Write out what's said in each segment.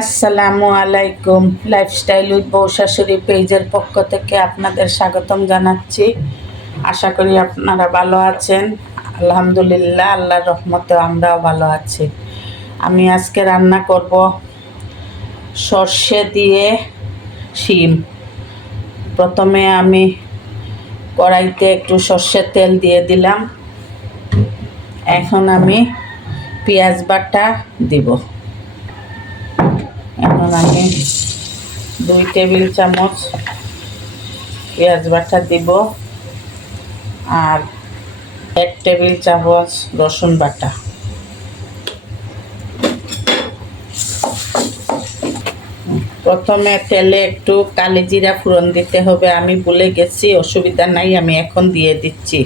আসসালামু আলাইকুম। Lifestyle with বউ শাশুড়ি পেজের পক্ষ থেকে আপনাদের স্বাগতম জানাচ্ছি। আশা করি আপনারা ভালো আছেন। আলহামদুলিল্লাহ, আল্লাহর রহমতে আমরাও ভালো আছি। আমি আজকে রান্না করব সর্ষে দিয়ে শিম। প্রথমে আমি কড়াইতে একটু সর্ষের তেল দিয়ে দিলাম। এখন আমি পেঁয়াজ বাটা দিব। এখন আমি দুই টেবিল চামচ পেঁয়াজ বাটা দিব আর এক টেবিল চামচ রসুন বাটা। প্রথমে তেলে একটু কালি জিরা ফোড়ন দিতে হবে, আমি ভুলে গেছি, অসুবিধা নাই, আমি এখন দিয়ে দিচ্ছি।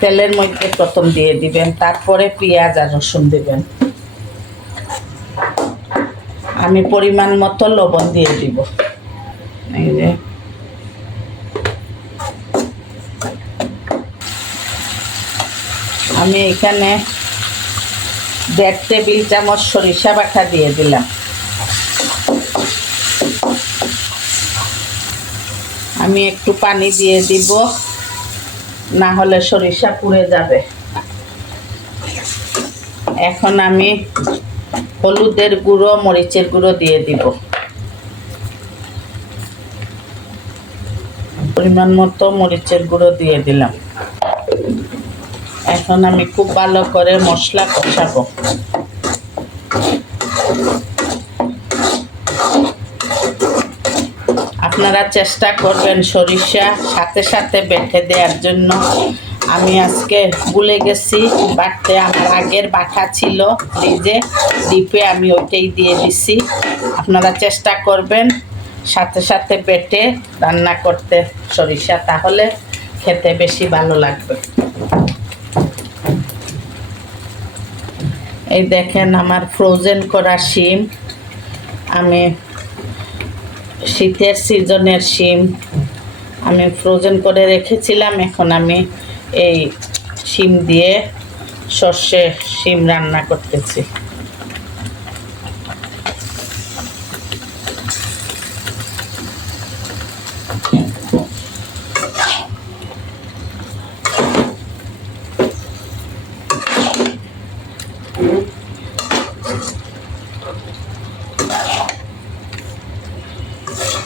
তেলের মধ্যে প্রথম দিয়ে দিবেন, তারপরে পেঁয়াজ আর রসুন দিবেন। আমি পরিমাণ মতো লবণ দিয়ে দিব। এই যে। আমি এখানে দেড় টেবিল চামচ সরিষা বাটা দিয়ে দিলাম। আমি একটু পানি দিয়ে দিব, না হলে সরিষা পুড়ে যাবে। এখন আমি হলুদের গুঁড়ো, মরিচের গুঁড়ো দিয়ে দিব। পরিমাণ মতো মরিচের গুঁড়ো দিয়ে দিলাম। এখন আমি খুব ভালো করে মশলা কষাবো। আপনারা চেষ্টা করবেন সরিষা সাথে সাথে বেটে দেওয়ার জন্য। আমি আজকে ভুলে গেছি বাটতে আমার আগের বাটা ছিল ফ্রিজে ডিপে আমি ওইটাই দিয়ে দিছি। আপনারা চেষ্টা করবেন সাথে সাথে বেটে রান্না করতে সরিষা, তাহলে খেতে বেশি ভালো লাগবে। এই দেখেন আমার ফ্রোজেন করা শিম। আমি শীতের সিজনের শিম। আমি ফ্রোজেন করে রেখেছিলাম, এখন আমি এই শিম দিয়ে সর্ষে শিম রান্না করতেছি।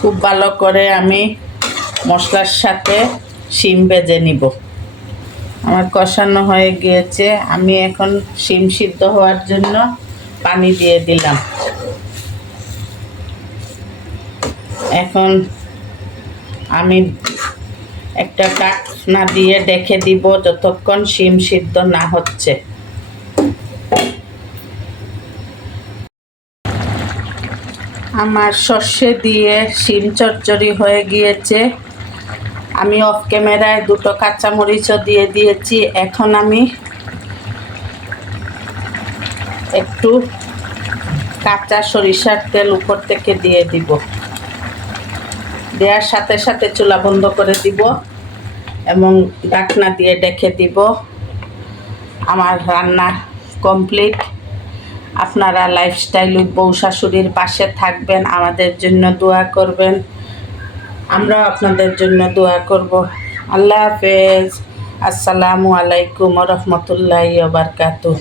খুব ভালো করে আমি মশলার সাথে শিম ভেজে নিব। আমার কষানো হয়ে গিয়েছে। আমি এখন শিম সিদ্ধ হওয়ার জন্য পানি দিয়ে দিলাম। এখন আমি একটা না দিয়ে ডেকে দিব যতক্ষণ শিম সিদ্ধ না হচ্ছে। আমার সর্ষে দিয়ে শিম চচ্চড়ি হয়ে গিয়েছে। আমি অফ ক্যামেরায় দুটো কাঁচামরিচও দিয়ে দিয়েছি। এখন আমি একটু কাঁচা সরিষার তেল উপর থেকে দিয়ে দিব। দেওয়ার সাথে সাথে চুলা বন্ধ করে দিব এবং ডাকনা দিয়ে ডেকে দিব। আমার রান্না কমপ্লিট আপনারা লাইফস্টাইল বউ শাশুড়ির পাশে থাকবেন, আমাদের জন্য দোয়া করবেন। আমরাও আপনাদের জন্য দোয়া করব। আল্লাহ হাফেজ। আসসালামু আলাইকুম রহমতুল্লাহ বারকাতুহ।